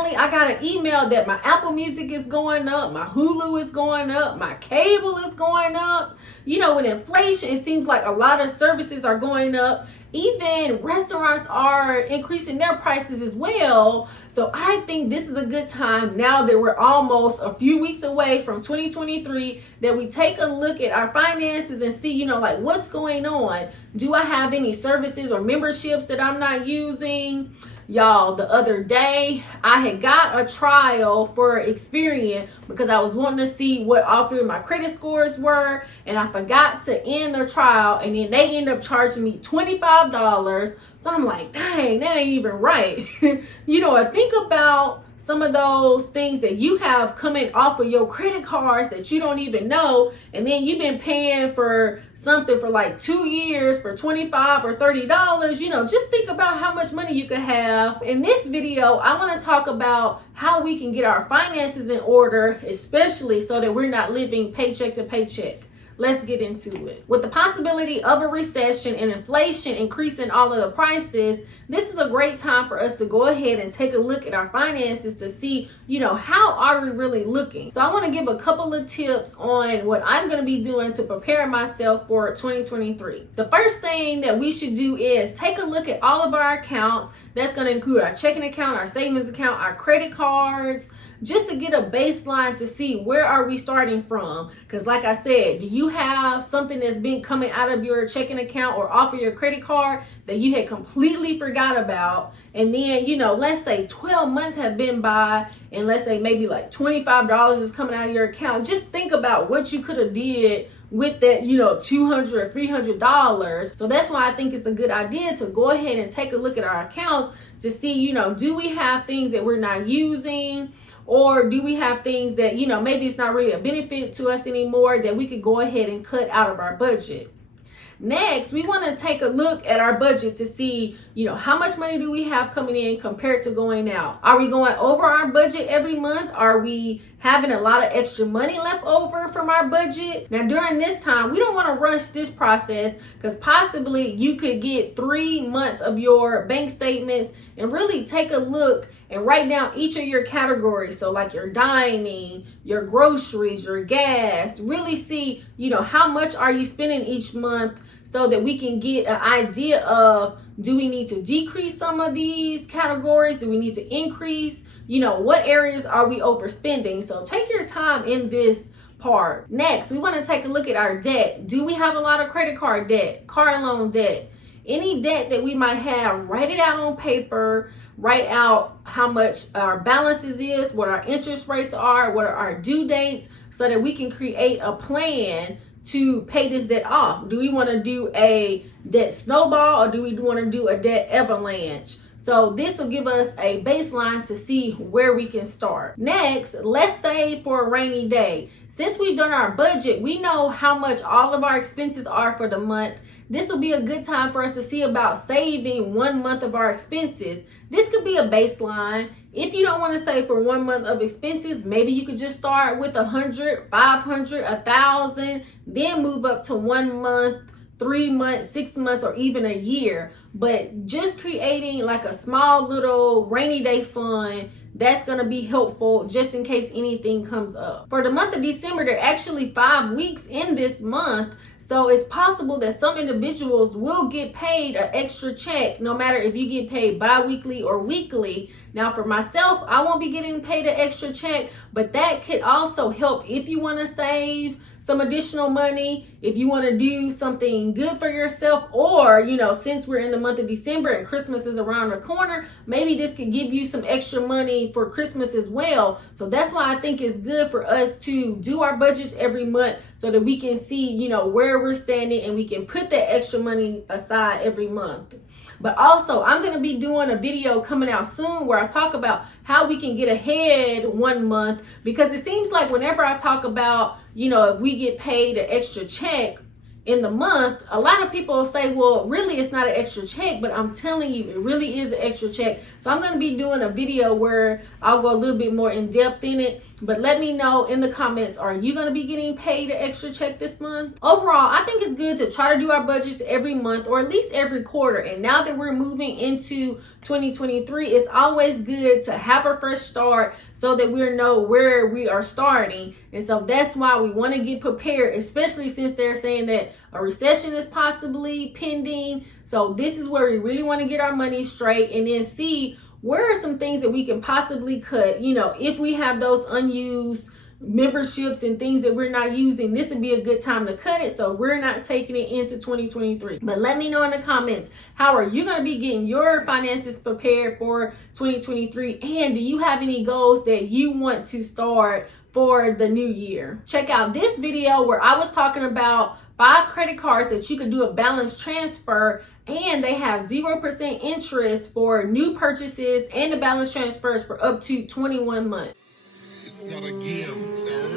Finally, I got an email that my Apple Music is going up, my Hulu is going up, my cable is going up. You know, with inflation, it seems like a lot of services are going up. Even restaurants are increasing their prices as well. So I think this is a good time, now that we're almost a few weeks away from 2023, that we take a look at our finances and see, you know, like what's going on. Do I have any services or memberships that I'm not using? Y'all, the other day, I had got a trial for Experian because I was wanting to see what all three of my credit scores were, and I forgot to end the trial, and then they end up charging me $25. So I'm like, dang, that ain't even right. You know, think about some of those things that you have coming off of your credit cards that you don't even know, and then you've been paying for something for like 2 years for $25 or $30. You know, just think about how much money you could have. In this video, I want to talk about how we can get our finances in order, especially so that we're not living paycheck to paycheck. Let's get into it. With the possibility of a recession and inflation increasing all of the prices, this is a great time for us to go ahead and take a look at our finances to see, you know, how are we really looking? So I want to give a couple of tips on what I'm going to be doing to prepare myself for 2023. The first thing that we should do is take a look at all of our accounts. That's going to include our checking account, our savings account, our credit cards, just to get a baseline to see where are we starting from. Because like I said, do you have something that's been coming out of your checking account or off of your credit card that you had completely forgot about? And then, you know, let's say 12 months have been by, and let's say maybe like $25 is coming out of your account. Just think about what you could have did with that, you know, $200 or $300. So that's why I think it's a good idea to go ahead and take a look at our accounts to see, you know, do we have things that we're not using? Or do we have things that, you know, maybe it's not really a benefit to us anymore that we could go ahead and cut out of our budget? Next, we want to take a look at our budget to see, you know, how much money do we have coming in compared to going out? Are we going over our budget every month? Are we having a lot of extra money left over from our budget? Now, during this time, we don't want to rush this process because possibly you could get 3 months of your bank statements and really take a look and write down each of your categories. So like your dining, your groceries, your gas, really see, you know, how much are you spending each month so that we can get an idea of, do we need to decrease some of these categories? Do we need to increase? You know, what areas are we overspending? So take your time in this part. Next, we want to take a look at our debt. Do we have a lot of credit card debt, car loan debt? Any debt that we might have, write it out on paper, write out how much our balances is, what our interest rates are, what are our due dates, so that we can create a plan to pay this debt off. Do we want to do a debt snowball or do we want to do a debt avalanche? So this will give us a baseline to see where we can start. Next, let's save for a rainy day. Since we've done our budget, we know how much all of our expenses are for the month. This will be a good time for us to see about saving 1 month of our expenses. This could be a baseline. If you don't want to save for 1 month of expenses, maybe you could just start with 100, 500, 1,000, then move up to 1 month, 3 months, 6 months, or even a year. But just creating like a small little rainy day fund, that's going to be helpful just in case anything comes up. For the month of December, there are actually 5 weeks in this month. So it's possible that some individuals will get paid an extra check, no matter if you get paid bi-weekly or weekly. Now for myself, I won't be getting paid an extra check, but that could also help if you want to save some additional money, if you want to do something good for yourself, or, you know, since we're in the month of December and Christmas is around the corner, maybe this could give you some extra money for Christmas as well. So that's why I think it's good for us to do our budgets every month so that we can see, you know, where we're standing and we can put that extra money aside every month. But also, I'm going to be doing a video coming out soon where I talk about how we can get ahead 1 month, because it seems like whenever I talk about, you know, if we get paid an extra check in the month, a lot of people say, well, really it's not an extra check, but I'm telling you, it really is an extra check. So I'm going to be doing a video where I'll go a little bit more in depth in it, but let me know in the comments, are you going to be getting paid an extra check this month? Overall, I think it's good to try to do our budgets every month or at least every quarter. And now that we're moving into 2023, it's always good to have a fresh start so that we know where we are starting. And so that's why we want to get prepared, especially since they're saying that a recession is possibly pending. So this is where we really want to get our money straight and then see where are some things that we can possibly cut. You know, if we have those unused memberships and things that we're not using, this would be a good time to cut it so we're not taking it into 2023. But let me know in the comments, how are you going to be getting your finances prepared for 2023? And do you have any goals that you want to start for the new year? Check out this video where I was talking about 5 credit cards that you can do a balance transfer, and they have 0% interest for new purchases and the balance transfers for up to 21 months. It's not a game, it's a